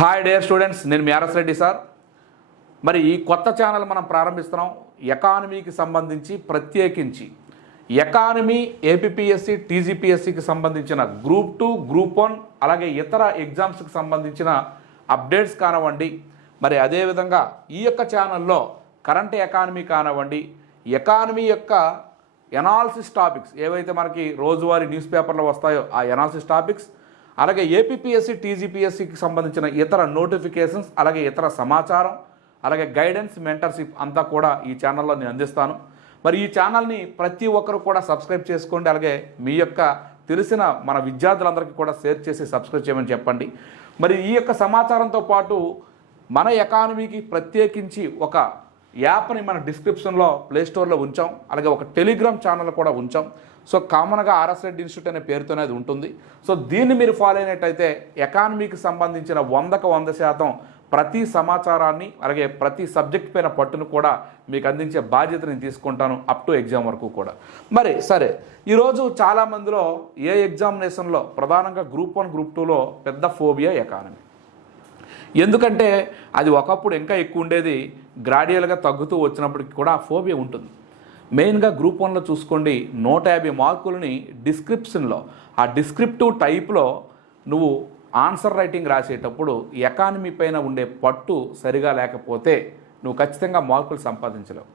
Hi dear students, నేను మీ RS Reddy sir. మరి ఈ కొత్త ఛానల్ మనం ప్రారంభిస్తున్నాం. ఎకానమీకి సంబంధించి ప్రత్యేకించి ఎకానమీ, ఏపీపీఎస్సి, టీజీపీఎస్సికి సంబంధించిన గ్రూప్ 2, గ్రూప్ 1 అలాగే ఇతర ఎగ్జామ్స్కి సంబంధించిన అప్డేట్స్ కానివ్వండి, మరి అదేవిధంగా ఈ యొక్క ఛానల్లో కరెంట్ ఎకానమీ కానివ్వండి, ఎకానమీ యొక్క ఎనాలిసిస్ టాపిక్స్ ఏవైతే మనకి రోజువారీ న్యూస్ పేపర్లో వస్తాయో ఆ ఎనాలిసిస్ టాపిక్స్, అలాగే ఏపీపీఎస్సి, టీజీపీఎస్సికి సంబంధించిన ఇతర నోటిఫికేషన్స్, అలాగే ఇతర సమాచారం, అలాగే గైడెన్స్, మెంటర్షిప్ అంతా కూడా ఈ ఛానల్లో నేను అందిస్తాను. మరి ఈ ఛానల్ని ప్రతి ఒక్కరు కూడా సబ్స్క్రైబ్ చేసుకోండి. అలాగే మీ యొక్క తెలిసిన మన విద్యార్థులందరికీ కూడా షేర్ చేసి సబ్స్క్రైబ్ చేయమని చెప్పండి. మరి ఈ యొక్క సమాచారంతో పాటు మన ఎకానమీకి ప్రత్యేకించి ఒక యాప్ని మన డిస్క్రిప్షన్లో ప్లేస్టోర్లో ఉంచాం. అలాగే ఒక టెలిగ్రామ్ ఛానల్ కూడా ఉంచాం. సో కామన్గా ఆర్ఎస్ రెడ్డి ఇన్స్టిట్యూట్ అనే పేరుతోనే అది ఉంటుంది. సో దీన్ని మీరు ఫాలో అయినట్టయితే ఎకానమీకి సంబంధించిన 100% ప్రతి సమాచారాన్ని, అలాగే ప్రతి సబ్జెక్ట్ పైన పట్టును కూడా మీకు అందించే బాధ్యత నేను తీసుకుంటాను అప్ టు ఎగ్జామ్ వరకు కూడా. మరి సరే, ఈరోజు చాలామందిలో ఏ ఎగ్జామినేషన్లో ప్రధానంగా గ్రూప్ 1, గ్రూప్ 2లో పెద్ద ఫోబియా ఎకానమీ. ఎందుకంటే అది ఒకప్పుడు ఇంకా ఎక్కువ ఉండేది, గ్రాడ్యువల్గా తగ్గుతూ వచ్చినప్పటికి కూడా ఆ ఫోబియా ఉంటుంది. మెయిన్గా గ్రూప్ 1లో చూసుకోండి, 150 మార్కులని డిస్క్రిప్షన్లో, ఆ డిస్క్రిప్టివ్ టైప్లో నువ్వు ఆన్సర్ రైటింగ్ రాసేటప్పుడు ఎకానమీ పైన ఉండే పట్టు సరిగా లేకపోతే నువ్వు ఖచ్చితంగా మార్కులు సంపాదించలేవు.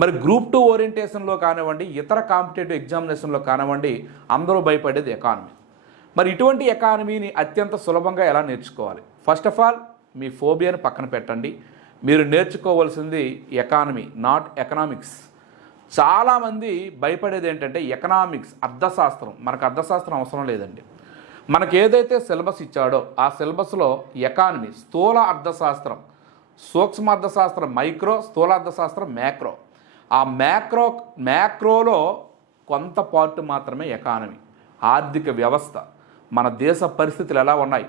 మరి గ్రూప్ 2 ఓరియంటేషన్లో కానివ్వండి, ఇతర కాంపిటేటివ్ ఎగ్జామినేషన్లో కానివ్వండి, అందరూ భయపడేది ఎకానమీ. మరి ఇటువంటి ఎకానమీని అత్యంత సులభంగా ఎలా నేర్చుకోవాలి? ఫస్ట్ ఆఫ్ ఆల్ మీ ఫోబియాని పక్కన పెట్టండి. మీరు నేర్చుకోవాల్సింది ఎకానమీ, నాట్ ఎకనామిక్స్. చాలామంది భయపడేది ఏంటంటే ఎకనామిక్స్, అర్థశాస్త్రం. మనకు అర్థశాస్త్రం అవసరం లేదండి. మనకు ఏదైతే సిలబస్ ఇచ్చాడో ఆ సిలబస్లో ఎకానమీ, స్థూల అర్థశాస్త్రం, సూక్ష్మ అర్థశాస్త్రం మైక్రో, స్థూల అర్థశాస్త్రం మ్యాక్రో. ఆ మ్యాక్రోలో కొంత పార్ట్ మాత్రమే ఎకానమీ. ఆర్థిక వ్యవస్థ, మన దేశ పరిస్థితులు ఎలా ఉన్నాయి,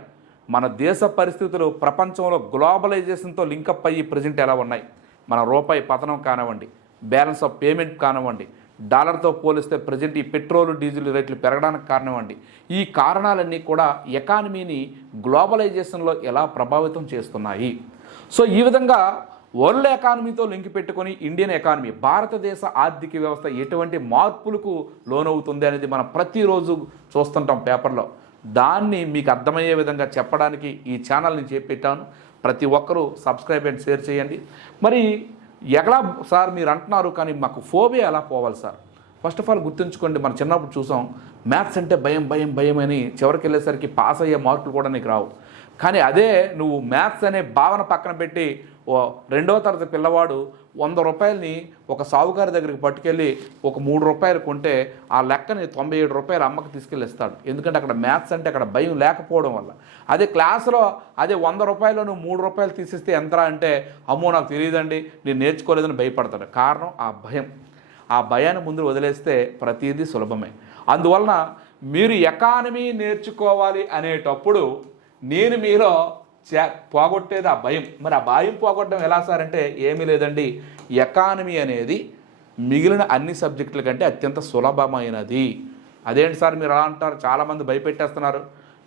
మన దేశ పరిస్థితులు ప్రపంచంలో గ్లోబలైజేషన్తో లింకప్ అయ్యి ప్రజెంట్ ఎలా ఉన్నాయి, మన రూపాయి పతనం కానివ్వండి, బ్యాలెన్స్ ఆఫ్ పేమెంట్ కానివ్వండి, డాలర్తో పోలిస్తే ప్రజెంట్ ఈ పెట్రోల్, డీజిల్ రేట్లు పెరగడానికి కారణమండి. ఈ కారణాలన్నీ కూడా ఎకానమీని గ్లోబలైజేషన్లో ఎలా ప్రభావితం చేస్తున్నాయి. సో ఈ విధంగా వరల్డ్ ఎకానమీతో లింక్ పెట్టుకొని ఇండియన్ ఎకానమీ, భారతదేశ ఆర్థిక వ్యవస్థ ఎటువంటి మార్పులకు లోనవుతుంది అనేది మనం ప్రతిరోజు చూస్తుంటాం పేపర్లో. దాన్ని మీకు అర్థమయ్యే విధంగా చెప్పడానికి ఈ ఛానల్ని చేపెట్టాను. ప్రతి ఒక్కరూ సబ్స్క్రైబ్ అండ్ షేర్ చేయండి. మరి ఎలా సార్ మీరు అంటున్నారు, కానీ మాకు ఫోబియా ఎలా పోవాలి సార్? ఫస్ట్ ఆఫ్ ఆల్ గుర్తుంచుకోండి, మనం చిన్నప్పుడు చూసాం మ్యాథ్స్ అంటే భయం భయం భయం అని, చివరికి వెళ్ళేసరికి పాస్ అయ్యే మార్కులు కూడా నీకు రావు. కానీ అదే నువ్వు మ్యాథ్స్ అనే భావన పక్కన పెట్టి ఓ 2వ తరగతి పిల్లవాడు 100 రూపాయలని ఒక సావుకారి దగ్గరికి పట్టుకెళ్ళి ఒక 3 రూపాయలు కొంటే ఆ లెక్కని 97 రూపాయలు అమ్మకి తీసుకెళ్ళిస్తాడు. ఎందుకంటే అక్కడ మ్యాథ్స్ అంటే అక్కడ భయం లేకపోవడం వల్ల. అదే క్లాసులో అదే 100 రూపాయలు నువ్వు 3 రూపాయలు తీసిస్తే ఎంతరా అంటే, అమ్మో నాకు తెలియదండి, నేను నేర్చుకోలేదని భయపడతాడు. కారణం ఆ భయం. ఆ భయాన్ని ముందు వదిలేస్తే ప్రతిదీ సులభమే. అందువలన మీరు ఎకానమీ నేర్చుకోవాలి అనేటప్పుడు నేను మీలో పోగొట్టేది ఆ భయం. మరి ఆ భయం పోగొట్టడం ఎలా సార్ అంటే ఏమీ లేదండి, ఎకానమీ అనేది మిగిలిన అన్ని సబ్జెక్టుల కంటే అత్యంత సులభమైనది. అదేంటి సార్ మీరు అలా అంటారు, చాలామంది భయపెట్టేస్తున్నారు.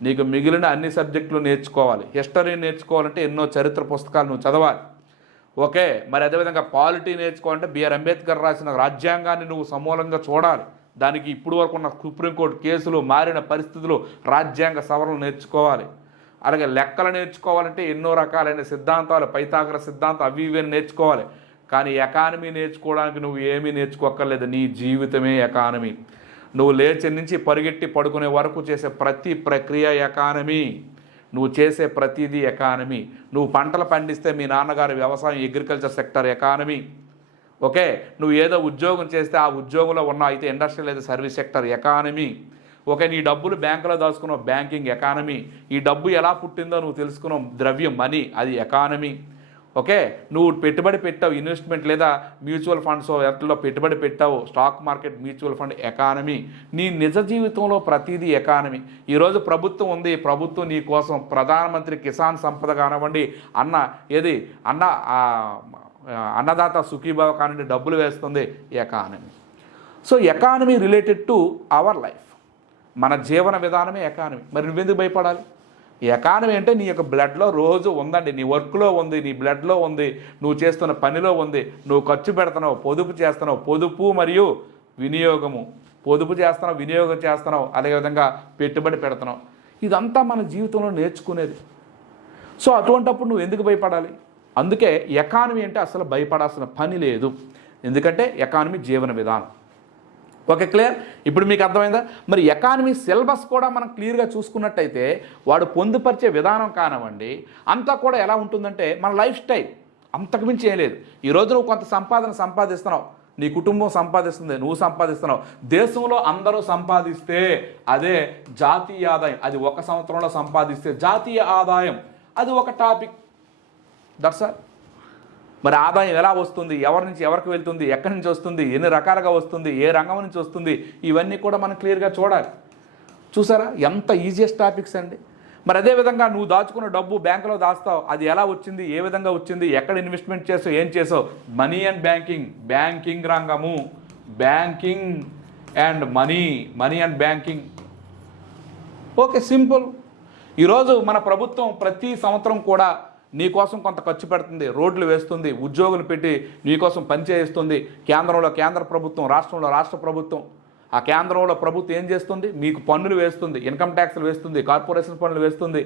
నీకు మిగిలిన అన్ని సబ్జెక్టులు నేర్చుకోవాలి. హిస్టరీ నేర్చుకోవాలంటే ఎన్నో చరిత్ర పుస్తకాలు నువ్వు చదవాలి. ఓకే, మరి అదేవిధంగా పాలిటీ నేర్చుకోవాలంటే బిఆర్ అంబేద్కర్ రాసిన రాజ్యాంగాన్ని నువ్వు సమూలంగా చూడాలి. దానికి ఇప్పుడు వరకు ఉన్న సుప్రీంకోర్టు కేసులు, మారిన పరిస్థితులు, రాజ్యాంగ సవరణలు నేర్చుకోవాలి. అలాగే లెక్కలు నేర్చుకోవాలంటే ఎన్నో రకాలైన సిద్ధాంతాలు, పైథాగర సిద్ధాంతం, అవి ఇవి నేర్చుకోవాలి. కానీ ఎకానమీ నేర్చుకోవడానికి నువ్వు ఏమీ నేర్చుకోక్కర్లేదు. నీ జీవితమే ఎకానమీ. నువ్వు లేచి నుంచి పరిగెట్టి పడుకునే వరకు చేసే ప్రతి ప్రక్రియ ఎకానమీ. నువ్వు చేసే ప్రతిదీ ఎకానమీ. నువ్వు పంటలు పండిస్తే మీ నాన్నగారి వ్యవసాయం, అగ్రికల్చర్ సెక్టర్ ఎకానమీ. ఓకే, నువ్వు ఏదో ఉద్యోగం చేస్తే ఆ ఉద్యోగంలో ఉన్న అయితే ఇండస్ట్రియల్ అయితే సర్వీస్ సెక్టర్ ఎకానమీ. ఓకే, నీ డబ్బులు బ్యాంకులో దాచుకున్నావు, బ్యాంకింగ్ ఎకానమీ. ఈ డబ్బు ఎలా పుట్టిందో నువ్వు తెలుసుకున్నావు, ద్రవ్యం, మనీ, అది ఎకానమీ. ఓకే, నువ్వు పెట్టుబడి పెట్టావు, ఇన్వెస్ట్మెంట్ లేదా మ్యూచువల్ ఫండ్స్ వాటిలో పెట్టుబడి పెట్టావు, stock market, mutual fund economy. నీ నిజ జీవితంలో ప్రతిదీ ఎకానమీ. ఈరోజు ప్రభుత్వం ఉంది, ప్రభుత్వం నీ కోసం ప్రధానమంత్రి కిసాన్ సంపద కానివ్వండి, అన్నదాత సుఖీభావ కానివ్వండి, డబ్బులు వేస్తుంది, economy. So economy related to our life, మన జీవన విధానమే ఎకానమీ. మరి నువ్వెందుకు భయపడాలి? ఈ ఎకానమీ అంటే నీ యొక్క బ్లడ్లో రోజు ఉందండి, నీ వర్క్లో ఉంది, నీ బ్లడ్లో ఉంది, నువ్వు చేస్తున్న పనిలో ఉంది, నువ్వు ఖర్చు పెడుతున్నావు, పొదుపు చేస్తున్నావు, పొదుపు మరియు వినియోగము, పొదుపు చేస్తున్నావు, వినియోగం చేస్తున్నావు, అదేవిధంగా పెట్టుబడి పెడుతున్నావు. ఇదంతా మన జీవితంలో నేర్చుకునేది. సో అటువంటప్పుడు నువ్వు ఎందుకు భయపడాలి? అందుకే ఎకానమీ అంటే అసలు భయపడాల్సిన పని లేదు. ఎందుకంటే ఎకానమీ జీవన విధానం. Okay, clear? ఇప్పుడు మీకు అర్థమైందా? మరి ఎకానమీ సిలబస్ కూడా మనం క్లియర్గా చూసుకున్నట్టయితే వాడు పొందుపరిచే విధానం కానివ్వండి అంతా కూడా ఎలా ఉంటుందంటే మన లైఫ్ స్టైల్, అంతకుమించి ఏం లేదు. ఈరోజు నువ్వు కొంత సంపాదన సంపాదిస్తున్నావు, నీ కుటుంబం సంపాదిస్తుంది, నువ్వు సంపాదిస్తున్నావు, దేశంలో అందరూ సంపాదిస్తే అదే జాతీయ ఆదాయం. అది ఒక సంవత్సరంలో సంపాదిస్తే జాతీయ ఆదాయం, అది ఒక టాపిక్. That's all. మరి ఆదాయం ఎలా వస్తుంది, ఎవరి నుంచి ఎవరికి వెళ్తుంది, ఎక్కడి నుంచి వస్తుంది, ఎన్ని రకాలుగా వస్తుంది, ఏ రంగం నుంచి వస్తుంది, ఇవన్నీ కూడా మనం క్లియర్గా చూడాలి. చూసారా ఎంత ఈజియెస్ట్ టాపిక్స్ అండి. మరి అదేవిధంగా నువ్వు దాచుకున్న డబ్బు బ్యాంకులో దాస్తావు, అది ఎలా వచ్చింది, ఏ విధంగా వచ్చింది, ఎక్కడ ఇన్వెస్ట్మెంట్ చేసావు, ఏం చేసావు, మనీ అండ్ బ్యాంకింగ్, బ్యాంకింగ్ రంగము, banking and money and banking. Okay, simple. ఈరోజు మన ప్రభుత్వం ప్రతి సంవత్సరం కూడా నీకోసం కొంత ఖర్చు పెడుతుంది, రోడ్లు వేస్తుంది, ఉద్యోగులు పెట్టి నీకోసం పనిచేస్తుంది. కేంద్రంలో కేంద్ర ప్రభుత్వం, రాష్ట్రంలో రాష్ట్ర ప్రభుత్వం. ఆ కేంద్రంలో ప్రభుత్వం ఏం చేస్తుంది? మీకు పన్నులు వేస్తుంది, ఇన్కమ్ ట్యాక్స్లు వేస్తుంది, కార్పొరేషన్ పన్నులు వేస్తుంది,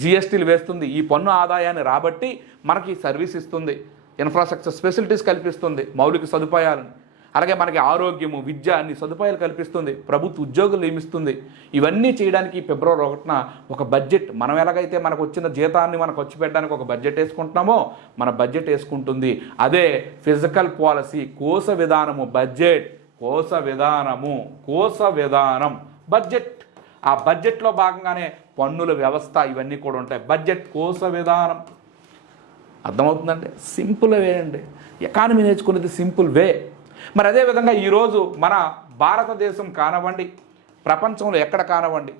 జిఎస్టీలు వేస్తుంది. ఈ పన్ను ఆదాయాన్ని రాబట్టి మనకి సర్వీస్ ఇస్తుంది, ఇన్ఫ్రాస్ట్రక్చర్ ఫెసిలిటీస్ కల్పిస్తుంది, మౌలిక సదుపాయాలను. అలాగే మనకి ఆరోగ్యము, విద్య, అన్ని సదుపాయాలు కల్పిస్తుంది, ప్రభుత్వ ఉద్యోగులు నియమిస్తుంది. ఇవన్నీ చేయడానికి ఫిబ్రవరి 1న ఒక బడ్జెట్, మనం ఎలాగైతే మనకు వచ్చిన జీతాన్ని మనం ఖర్చు పెట్టడానికి ఒక బడ్జెట్ వేసుకుంటున్నామో మన బడ్జెట్ వేసుకుంటుంది. అదే ఫిజికల్ పాలసీ, కోశ విధానము, బడ్జెట్, కోశ విధానం, బడ్జెట్. ఆ బడ్జెట్లో భాగంగానే పన్నుల వ్యవస్థ, ఇవన్నీ కూడా ఉంటాయి. బడ్జెట్, కోశ విధానం. అర్థమవుతుందండి? సింపుల్ వే అండి. ఎకానమీ నేర్చుకునేది సింపుల్ వే. మరి అదేవిధంగా ఈరోజు మన భారతదేశం కానివ్వండి, ప్రపంచంలో ఎక్కడ కానివ్వండి,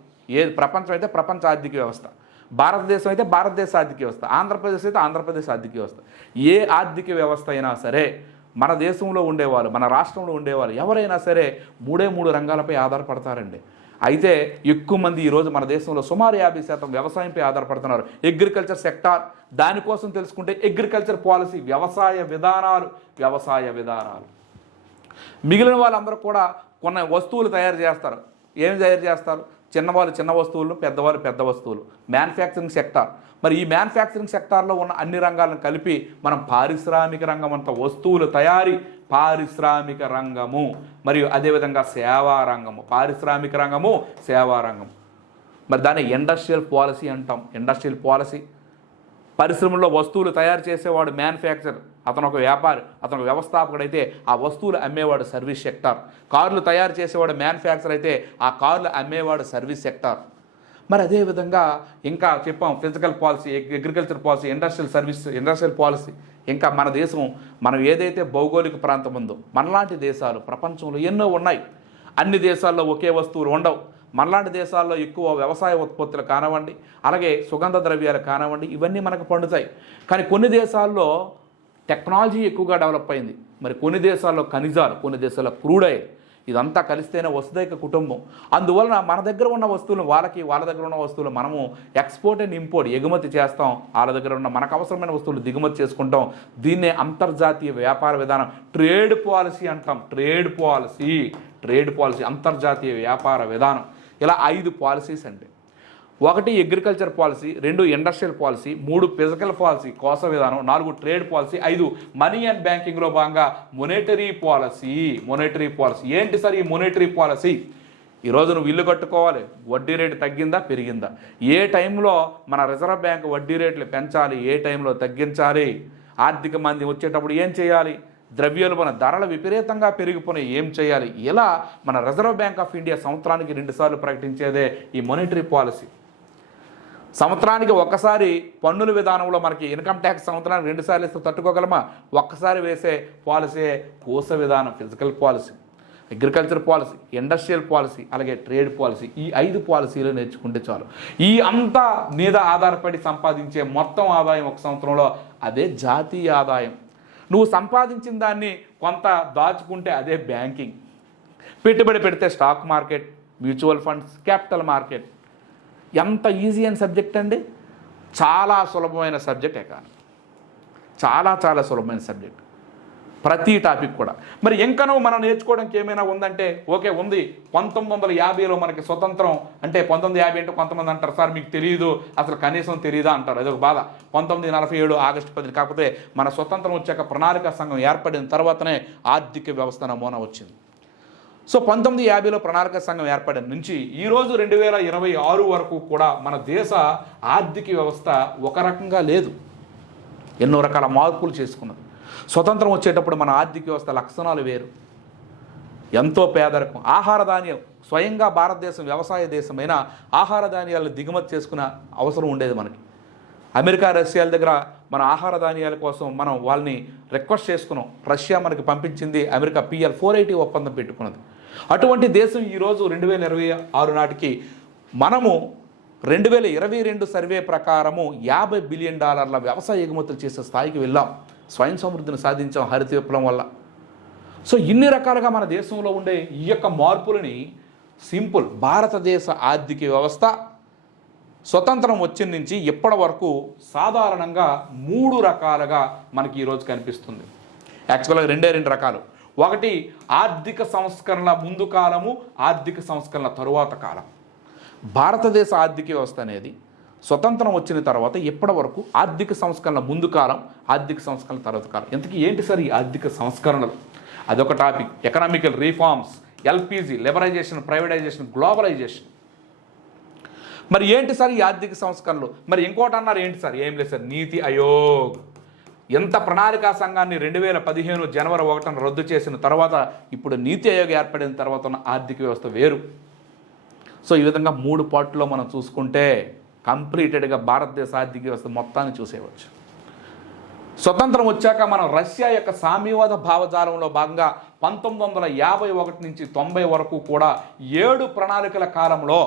ప్రపంచం అయితే ప్రపంచ ఆర్థిక వ్యవస్థ, భారతదేశం అయితే భారతదేశ ఆర్థిక వ్యవస్థ, ఆంధ్రప్రదేశ్ అయితే ఆంధ్రప్రదేశ్ ఆర్థిక వ్యవస్థ. ఏ ఆర్థిక వ్యవస్థ అయినా సరే మన దేశంలో ఉండేవాళ్ళు, మన రాష్ట్రంలో ఉండేవాళ్ళు ఎవరైనా సరే 3 రంగాలపై ఆధారపడతారండి. అయితే ఎక్కువ మంది ఈరోజు మన దేశంలో సుమారు 50% వ్యవసాయంపై ఆధారపడుతున్నారు. అగ్రికల్చర్ సెక్టార్, దానికోసం తెలుసుకుంటే అగ్రికల్చర్ పాలసీ, వ్యవసాయ విధానాలు. మిగిలిన వాళ్ళందరూ కూడా కొన్ని వస్తువులు తయారు చేస్తారు. ఏమి తయారు చేస్తారు? చిన్నవాళ్ళు చిన్న వస్తువులు, పెద్దవాళ్ళు పెద్ద వస్తువులు. Manufacturing sector. మరి ఈ మ్యానుఫ్యాక్చరింగ్ సెక్టార్లో ఉన్న అన్ని రంగాలను కలిపి మనం పారిశ్రామిక రంగం అంతా, వస్తువుల తయారీ పారిశ్రామిక రంగము, మరియు అదేవిధంగా సేవా రంగము, పారిశ్రామిక రంగము, సేవా రంగము. మరి దాన్ని ఇండస్ట్రియల్ పాలసీ అంటాం. ఇండస్ట్రియల్ పాలసీ, పరిశ్రమల్లో వస్తువులు తయారు చేసేవాడు మ్యానుఫ్యాక్చర్, అతను ఒక వ్యాపారి, అతను ఒక వ్యవస్థాపకుడు అయితే ఆ వస్తువులు అమ్మేవాడు సర్వీస్ సెక్టార్. కార్లు తయారు చేసేవాడు మ్యానుఫ్యాక్చర్ అయితే ఆ కార్లు అమ్మేవాడు సర్వీస్ సెక్టార్. మరి అదేవిధంగా ఇంకా చెప్పాం physical policy, agriculture policy, industrial policy. ఇంకా మన దేశం, మనం ఏదైతే భౌగోళిక ప్రాంతం ఉందో, మనలాంటి దేశాలు ప్రపంచంలో ఎన్నో ఉన్నాయి. అన్ని దేశాల్లో ఒకే వస్తువులు ఉండవు. మనలాంటి దేశాల్లో ఎక్కువ వ్యవసాయ ఉత్పత్తులు కానివ్వండి, అలాగే సుగంధ ద్రవ్యాలు కానివ్వండి, ఇవన్నీ మనకు పండుతాయి. కానీ కొన్ని దేశాల్లో టెక్నాలజీ ఎక్కువగా డెవలప్ అయింది. మరి కొన్ని దేశాల్లో ఖనిజాలు, కొన్ని దేశాల్లో క్రూడ్ ఆయిల్, ఇదంతా కలిస్తేనే వసుదైక కుటుంబం. అందువలన మన దగ్గర ఉన్న వస్తువులు వాళ్ళ దగ్గర ఉన్న వస్తువులు మనము ఎక్స్పోర్ట్ అండ్ ఇంపోర్ట్, ఎగుమతి చేస్తాం. వాళ్ళ దగ్గర ఉన్న మనకు అవసరమైన వస్తువులు దిగుమతి చేసుకుంటాం. దీన్నే అంతర్జాతీయ వ్యాపార విధానం, ట్రేడ్ పాలసీ అంటాం. ట్రేడ్ పాలసీ, అంతర్జాతీయ వ్యాపార విధానం. ఇలా 5 పాలసీస్ అండి. 1 agriculture policy, 2 industrial policy, 3 physical policy, కోశ విధానం, 4 ట్రేడ్ పాలసీ, 5 మనీ అండ్ బ్యాంకింగ్లో భాగంగా మొనిటరీ పాలసీ. ఏంటి సార్ ఈ మొనిటరీ పాలసీ? ఈరోజు నువ్వు ఇల్లు కట్టుకోవాలి, వడ్డీ రేటు తగ్గిందా పెరిగిందా, ఏ టైంలో మన రిజర్వ్ బ్యాంక్ వడ్డీ రేట్లు పెంచాలి, ఏ టైంలో తగ్గించాలి, ఆర్థిక మంది వచ్చేటప్పుడు ఏం చేయాలి, ద్రవ్యోల్బణ ధరలు విపరీతంగా పెరిగిపోయినాయి, ఏం చేయాలి, ఇలా మన రిజర్వ్ బ్యాంక్ ఆఫ్ ఇండియా సంవత్సరానికి 2 సార్లు ప్రకటించేదే ఈ మొనిటరీ పాలసీ. సంవత్సరానికి ఒకసారి పన్నుల విధానంలో మనకి ఇన్కమ్ ట్యాక్స్ సంవత్సరానికి 2 సార్లు ఇస్తే తట్టుకోగలమా? ఒక్కసారి వేసే పాలసీ కోశ విధానం, physical policy, agriculture policy, industrial policy, అలాగే ట్రేడ్ పాలసీ. ఈ 5 పాలసీలు నేర్చుకుంటే చాలు. ఈ అంతా మీద ఆధారపడి సంపాదించే మొత్తం ఆదాయం ఒక సంవత్సరంలో అదే జాతీయ ఆదాయం. నువ్వు సంపాదించిన దాన్ని కొంత దాచుకుంటే అదే బ్యాంకింగ్. పెట్టుబడి పెడితే stock market, mutual funds, capital market. ఎంత ఈజీ అయిన సబ్జెక్ట్ అండి, చాలా సులభమైన సబ్జెక్ట్ ఎకానమీ, చాలా చాలా సులభమైన సబ్జెక్ట్ ప్రతి టాపిక్ కూడా. మరి ఇంకనూ మనం నేర్చుకోవడానికి ఏమైనా ఉందంటే ఓకే ఉంది. 1950లో మనకి స్వతంత్రం అంటే 1950 అంటే కొంతమంది అంటారు సార్ మీకు తెలియదు, అసలు కనీసం తెలియదా అంటారు, అదొక బాధ. 1947 ఆగస్టు 10 కాకపోతే మన స్వతంత్రం వచ్చాక ప్రణాళికా సంఘం ఏర్పడిన తర్వాతనే ఆర్థిక వ్యవస్థ నమూనా వచ్చింది. సో 1950లో ప్రణాళిక సంఘం ఏర్పడిన నుంచి ఈరోజు 2026 వరకు కూడా మన దేశ ఆర్థిక వ్యవస్థ ఒక రకంగా లేదు, ఎన్నో రకాల మార్పులు చేసుకున్నది. స్వతంత్రం వచ్చేటప్పుడు మన ఆర్థిక వ్యవస్థ లక్షణాలు వేరు, ఎంతో పేదరికం. ఆహార ధాన్యం స్వయంగా భారతదేశం వ్యవసాయ దేశమైన ఆహార ధాన్యాలను దిగుమతి చేసుకునే అవసరం ఉండేది మనకి. అమెరికా రష్యాల దగ్గర మన ఆహార ధాన్యాల కోసం మనం వాళ్ళని రిక్వెస్ట్ చేసుకున్నాం, రష్యా మనకి పంపించింది, అమెరికా PL 480 ఒప్పందం పెట్టుకున్నది. అటువంటి దేశం ఈరోజు 2026 నాటికి మనము 2022 సర్వే ప్రకారము $50 బిలియన్ వ్యవసాయ ఎగుమతులు చేసే స్థాయికి వెళ్ళాం, స్వయం సమృద్ధిని సాధించాం హరిత విప్లవం వల్ల. సో ఇన్ని రకాలుగా మన దేశంలో ఉండే ఈ యొక్క మార్పులని సింపుల్, భారతదేశ ఆర్థిక వ్యవస్థ స్వతంత్రం వచ్చిన నుంచి ఇప్పటి వరకు సాధారణంగా 3 రకాలుగా మనకి ఈరోజు కనిపిస్తుంది. యాక్చువల్గా 2 రకాలు. ఒకటి ఆర్థిక సంస్కరణల ముందు కాలము, ఆర్థిక సంస్కరణల తరువాత కాలం. భారతదేశ ఆర్థిక వ్యవస్థ అనేది స్వతంత్రం వచ్చిన తర్వాత ఇప్పటి వరకు ఆర్థిక సంస్కరణల ముందు కాలం, ఆర్థిక సంస్కరణల తర్వాత కాలం. ఇంతకీ ఏంటి సార్ ఈ ఆర్థిక సంస్కరణలు? అదొక topic. Economical reforms, LPG, liberalisation, privatisation, globalisation. మరి ఏంటి సార్ ఈ ఆర్థిక సంస్కరణలు? మరి ఇంకోటి అన్నారు ఏంటి సార్? ఏం లేదు సార్, నీతి ఆయోగ్. ఎంత ప్రణాళికా సంఘాన్ని 2015 జనవరి 1న రద్దు చేసిన తర్వాత ఇప్పుడు నీతి ఆయోగ్ ఏర్పడిన తర్వాత ఉన్న ఆర్థిక వ్యవస్థ వేరు. సో ఈ విధంగా 3 పార్ట్లో మనం చూసుకుంటే కంప్లీటెడ్గా భారతదేశ ఆర్థిక వ్యవస్థ మొత్తాన్ని చూసేయవచ్చు. స్వతంత్రం వచ్చాక మనం రష్యా యొక్క సామ్యవాద భావజాలంలో భాగంగా 1951 నుంచి 90 వరకు కూడా 7 ప్రణాళికల కాలంలో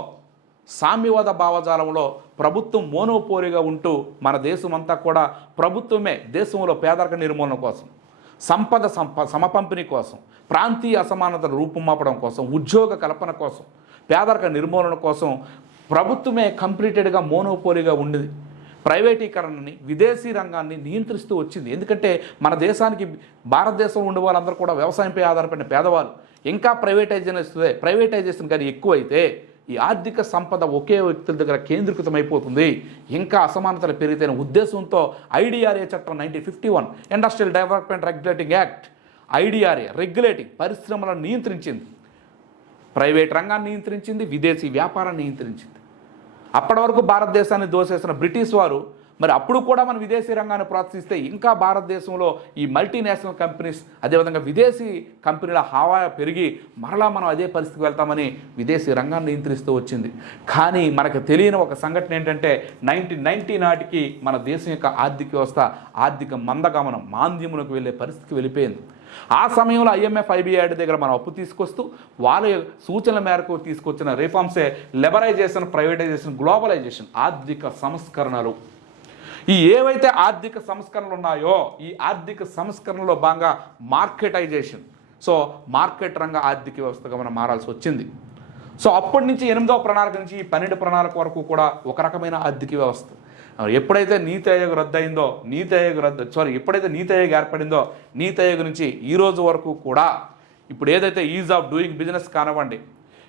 సామ్యవాద భావజాలంలో ప్రభుత్వం మోనోపోలీగా ఉంటూ మన దేశం అంతా కూడా ప్రభుత్వమే దేశంలో పేదరిక నిర్మూలన కోసం, సంపద సమపంపిణీ కోసం, ప్రాంతీయ అసమానతను రూపుమాపడం కోసం, ఉద్యోగ కల్పన కోసం, పేదరిక నిర్మూలన కోసం ప్రభుత్వమే కంప్లీటెడ్గా మోనోపోలీగా ఉండేది. ప్రైవేటీకరణని, విదేశీ రంగాన్ని నియంత్రిస్తూ వచ్చింది. ఎందుకంటే మన దేశానికి భారతదేశంలో ఉండే వాళ్ళందరూ కూడా వ్యవసాయంపై ఆధారపడిన పేదవాళ్ళు. ఇంకా ప్రైవేటైజేషన్ కానీ ఎక్కువైతే ఈ ఆర్థిక సంపద ఒకే వ్యక్తుల దగ్గర కేంద్రీకృతమైపోతుంది, ఇంకా అసమానతలు పెరిగితేనే ఉద్దేశంతో IDRA చట్టం 1951 industrial development regulating act, IDRA regulating పరిశ్రమలను నియంత్రించింది, ప్రైవేట్ రంగాన్ని నియంత్రించింది, విదేశీ వ్యాపారాన్ని నియంత్రించింది. అప్పటి వరకు భారతదేశాన్ని దోసేసిన బ్రిటిష్ వారు మరి అప్పుడు కూడా మన విదేశీ రంగాన్ని ప్రోత్సహిస్తే ఇంకా భారతదేశంలో ఈ మల్టీనేషనల్ కంపెనీస్ అదేవిధంగా విదేశీ కంపెనీల హవా పెరిగి మరలా మనం అదే పరిస్థితికి వెళ్తామని విదేశీ రంగాన్ని నియంత్రిస్తూ వచ్చింది. కానీ మనకు తెలియని ఒక సంఘటన ఏంటంటే 1990 నాటికి మన దేశం యొక్క ఆర్థిక వ్యవస్థ ఆర్థిక మందగమనం మాంద్యములకు వెళ్ళే పరిస్థితికి వెళ్ళిపోయింది. ఆ సమయంలో IMF IBAD దగ్గర మనం అప్పు తీసుకొస్తూ వాళ్ళ సూచనల మేరకు తీసుకొచ్చిన రిఫార్మ్సే లిబరైజేషన్, ప్రైవేటైజేషన్, గ్లోబలైజేషన్, ఆర్థిక సంస్కరణలు. ఈ ఏవైతే ఆర్థిక సంస్కరణలు ఉన్నాయో ఈ ఆర్థిక సంస్కరణలో భాగంగా మార్కెటైజేషన్, సో మార్కెట్ రంగ ఆర్థిక వ్యవస్థగా మనం మారాల్సి వచ్చింది. సో అప్పటి నుంచి 8వ ప్రణాళిక నుంచి 12 ప్రణాళిక వరకు కూడా ఒక రకమైన ఆర్థిక వ్యవస్థ. ఎప్పుడైతే నీతి ఆయోగ్ రద్దయిందో ఎప్పుడైతే నీతి ఆయోగ్ ఏర్పడిందో నీతి ఆయోగ్ నుంచి ఈ రోజు వరకు కూడా ఇప్పుడు ఏదైతే ఈజ్ ఆఫ్ డూయింగ్ బిజినెస్ కానివ్వండి,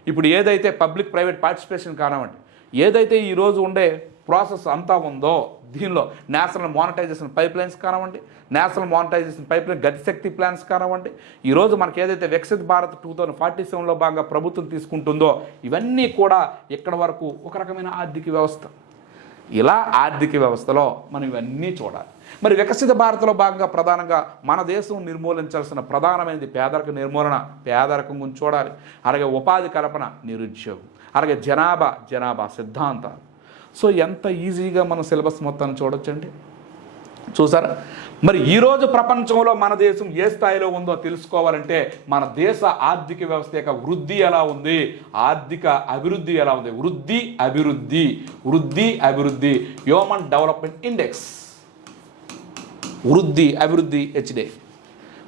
ఇప్పుడు ఏదైతే పబ్లిక్ ప్రైవేట్ పార్టిసిపేషన్ కానివ్వండి, ఏదైతే ఈరోజు ఉండే ప్రాసెస్ అంతా ఉందో దీనిలో నేషనల్ మానిటైజేషన్ పైప్ లైన్స్ కానివ్వండి, national monetization pipeline Gatishakti plans కానివ్వండి, ఈరోజు మనకి ఏదైతే వికసిత్ భారత్ 2047లో భాగంగా ప్రభుత్వం తీసుకుంటుందో ఇవన్నీ కూడా ఇక్కడ వరకు ఒక రకమైన ఆర్థిక వ్యవస్థ. ఇలా ఆర్థిక వ్యవస్థలో మనం ఇవన్నీ చూడాలి. మరి వికసిత భారత్లో భాగంగా ప్రధానంగా మన దేశం నిర్మూలించాల్సిన ప్రధానమైనది పేదరిక నిర్మూలన, పేదరికం గురించి చూడాలి. అలాగే ఉపాధి కల్పన, నిరుద్యోగం, అలాగే జనాభా సిద్ధాంతాలు. సో ఎంత ఈజీగా మన సిలబస్ మొత్తాన్ని చూడొచ్చండి. చూసారా? మరి ఈరోజు ప్రపంచంలో మన దేశం ఏ స్థాయిలో ఉందో తెలుసుకోవాలంటే మన దేశ ఆర్థిక వ్యవస్థ యొక్క వృద్ధి ఎలా ఉంది, ఆర్థిక అభివృద్ధి ఎలా ఉంది. వృద్ధి అభివృద్ధి హ్యూమన్ డెవలప్మెంట్ ఇండెక్స్, వృద్ధి అభివృద్ధి HDI.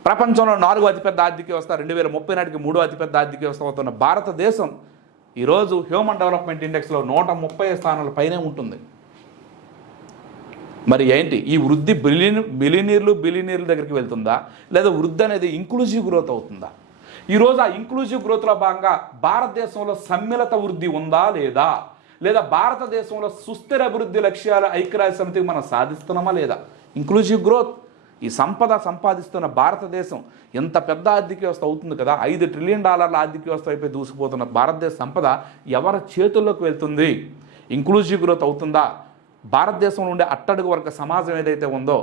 ప్రపంచంలో 4వ అతిపెద్ద ఆర్థిక వ్యవస్థ, 2030 నాటికి 3వ అతిపెద్ద ఆర్థిక వ్యవస్థ అవుతున్న భారతదేశం ఈరోజు హ్యూమన్ డెవలప్మెంట్ ఇండెక్స్లో 130 స్థానాల పైనే ఉంటుంది. మరి ఏంటి ఈ వృద్ధి బిలియనీర్ల దగ్గరికి వెళ్తుందా, లేదా వృద్ధి అనేది ఇంక్లూజివ్ గ్రోత్ అవుతుందా? ఈరోజు ఆ ఇంక్లూజివ్ గ్రోత్లో భాగంగా భారతదేశంలో సమ్మిళిత వృద్ధి ఉందా లేదా భారతదేశంలో సుస్థిర అభివృద్ధి లక్ష్యాల ఐక్యరాజ్య సమితికి మనం సాధిస్తున్నామా లేదా? ఇంక్లూజివ్ గ్రోత్, ఈ సంపాదిస్తున్న భారతదేశం ఎంత పెద్ద ఆర్థిక వ్యవస్థ అవుతుంది కదా, $5 ట్రిలియన్ ఆర్థిక వ్యవస్థ అయిపోయి దూసుకుపోతున్న భారతదేశ సంపద ఎవరి చేతుల్లోకి వెళ్తుంది? ఇంక్లూజివ్ గ్రోత్ అవుతుందా? భారతదేశంలో ఉండే అట్టడుగు వర్గ సమాజం ఏదైతే ఉందో,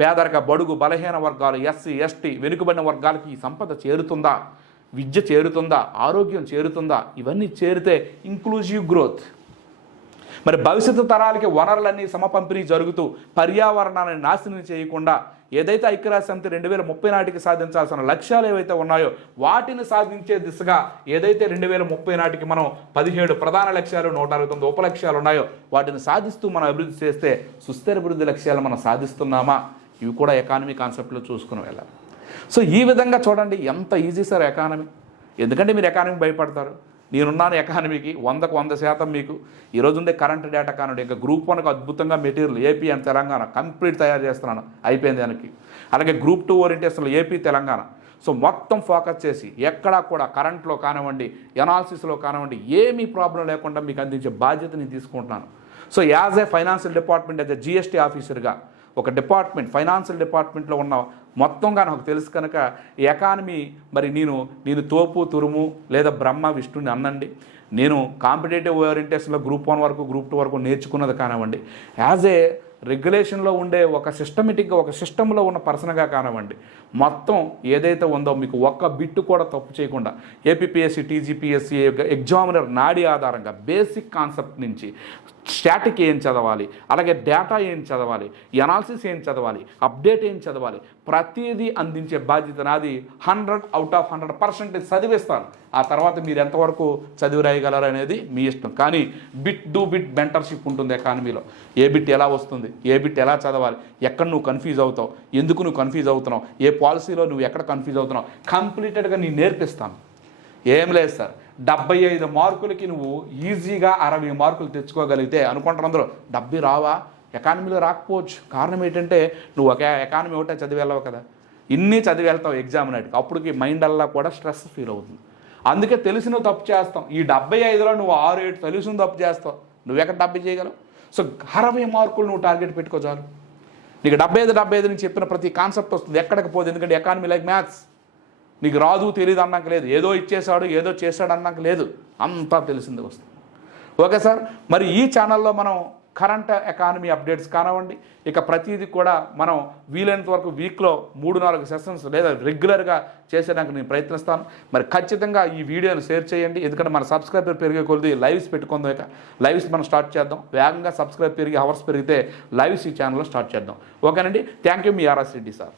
పేదరిక, బడుగు, బలహీన వర్గాలు, ఎస్సీ, ఎస్టీ, వెనుకబడిన వర్గాలకి ఈ సంపద చేరుతుందా? విద్య చేరుతుందా? ఆరోగ్యం చేరుతుందా? ఇవన్నీ చేరితే ఇంక్లూజివ్ గ్రోత్. మరి భవిష్యత్తు తరాలకి వనరులన్నీ సమపంపిణీ జరుగుతూ పర్యావరణాన్ని నాశనం చేయకుండా ఏదైతే ఐక్యరాజ్య సమితి 2030 నాటికి సాధించాల్సిన లక్ష్యాలు ఏవైతే ఉన్నాయో వాటిని సాధించే దిశగా ఏదైతే 2030 నాటికి మనం 17 ప్రధాన లక్ష్యాలు, 169 ఉప లక్ష్యాలు ఉన్నాయో వాటిని సాధిస్తూ మనం అభివృద్ధి చేస్తే సుస్థిర అభివృద్ధి లక్ష్యాలు మనం సాధిస్తున్నామా? ఇవి కూడా ఎకానమీ కాన్సెప్ట్లో చూసుకుని వెళ్ళాలి. సో ఈ విధంగా చూడండి, ఎంత ఈజీ సార్ ఎకానమీ. ఎందుకంటే మీరు ఎకానమీ భయపడతారు. నేనున్నాను ఎకానమీకి 100కు 100% మీకు ఈరోజు ఉండే కరెంట్ డేటా కానివ్వండి, ఇంకా గ్రూప్ 1కు అద్భుతంగా material AP and Telangana complete తయారు చేస్తున్నాను, అయిపోయింది దానికి. అలాగే గ్రూప్ 2 ఓరియంటేషన్లో ఏపీ తెలంగాణ. సో మొత్తం ఫోకస్ చేసి ఎక్కడా కూడా కరెంట్లో కానివ్వండి, ఎనాలిసిస్లో కానివ్వండి ఏమీ ప్రాబ్లం లేకుండా మీకు అందించే బాధ్యత నేను తీసుకుంటున్నాను. So as a financial department, as a GST ఆఫీసర్గా ఒక డిపార్ట్మెంట్, ఫైనాన్షియల్ డిపార్ట్మెంట్లో ఉన్న మొత్తంగా నాకు తెలుసు కనుక ఈ ఎకానమీ మరి నేను తోపు తురుము లేదా బ్రహ్మ విష్ణుని అన్నండి. నేను కాంపిటేటివ్ ఓరియంటేషన్లో గ్రూప్ 1 వరకు, గ్రూప్ 2 వరకు నేర్చుకున్నది కానివ్వండి, యాజ్ ఏ రెగ్యులేషన్లో ఉండే ఒక సిస్టమేటిక్గా ఒక సిస్టంలో ఉన్న పర్సన్గా కానివ్వండి, మొత్తం ఏదైతే ఉందో మీకు ఒక్క బిట్టు కూడా తప్పు చేయకుండా ఏపీపీఎస్సీ, టీజీపీఎస్సీ ఎగ్జామినర్ నాడి ఆధారంగా బేసిక్ కాన్సెప్ట్ నుంచి స్టాటిక్ ఏం చదవాలి, అలాగే డేటా ఏం చదవాలి, ఎనాలిసిస్ ఏం చదవాలి, అప్డేట్ ఏం చదవాలి, ప్రతిదీ అందించే బాధ్యత నాది. 100/100% చదివిస్తాను. ఆ తర్వాత మీరు ఎంతవరకు చదివి రాయగలరు అనేది మీ ఇష్టం. కానీ బిట్ మెంటర్షిప్ ఉంటుంది ఎకానమీలో. ఏ బిట్ ఎలా వస్తుంది, ఏ బిట్ ఎలా చదవాలి, ఎక్కడ నువ్వు కన్ఫ్యూజ్ అవుతావు, ఎందుకు నువ్వు కన్ఫ్యూజ్ అవుతున్నావు, ఏ పాలసీలో నువ్వు ఎక్కడ కన్ఫ్యూజ్ అవుతున్నావు, కంప్లీటెడ్గా నేను నేర్పిస్తాను. ఏం లేదు సార్, 75 మార్కులకి నువ్వు ఈజీగా 60 మార్కులు తెచ్చుకోగలిగితే అనుకుంటారు అందరూ 70 రావా? ఎకానమీలో రాకపోవచ్చు. కారణం ఏంటంటే నువ్వు ఒక ఎకానమీ ఒకటే చదివి వెళ్ళవు కదా, ఇన్ని చదివి వెళ్తావు ఎగ్జామ్ నాటికి. అప్పటికి మైండ్ అల్లా కూడా స్ట్రెస్ ఫీల్ అవుతుంది. అందుకే తెలిసిన తప్పు చేస్తాం. ఈ 75లో నువ్వు 6-7 తెలిసిన తప్పు చేస్తావు, నువ్వెక్కడ 70 చేయగలవు? సో 60 మార్కులు నువ్వు టార్గెట్ పెట్టుకో చాలు. నీకు 75 నుంచి చెప్పిన ప్రతి కాన్సెప్ట్ వస్తుంది, ఎక్కడికి పోదు. ఎందుకంటే ఎకానమీ లైక్ మ్యాథ్స్. నీకు రాదు తెలియదు అన్నాక లేదు, ఏదో ఇచ్చేసాడు ఏదో చేశాడు అన్నాక లేదు, అంతా తెలిసింది వస్తుంది. ఓకే సార్, మరి ఈ ఛానల్లో మనం కరెంట్ ఎకానమీ అప్డేట్స్ కానివ్వండి, ఇక ప్రతిదీ కూడా మనం వీలైనంత వరకు వీక్లో 3-4 సెషన్స్ లేదా రెగ్యులర్గా చేసేదానికి నేను ప్రయత్నిస్తాను. మరి ఖచ్చితంగా ఈ వీడియోని షేర్ చేయండి. ఎందుకంటే మన సబ్స్క్రైబర్ పెరిగే కొద్ది లైవ్స్ పెట్టుకుందాం. ఇక లైవ్స్ మనం స్టార్ట్ చేద్దాం. వేగంగా సబ్స్క్రైబ్ పెరిగి అవర్స్ పెరిగితే లైవ్స్ ఈ ఛానల్లో స్టార్ట్ చేద్దాం. ఓకేనండి, thank you. Me RS Reddy sir.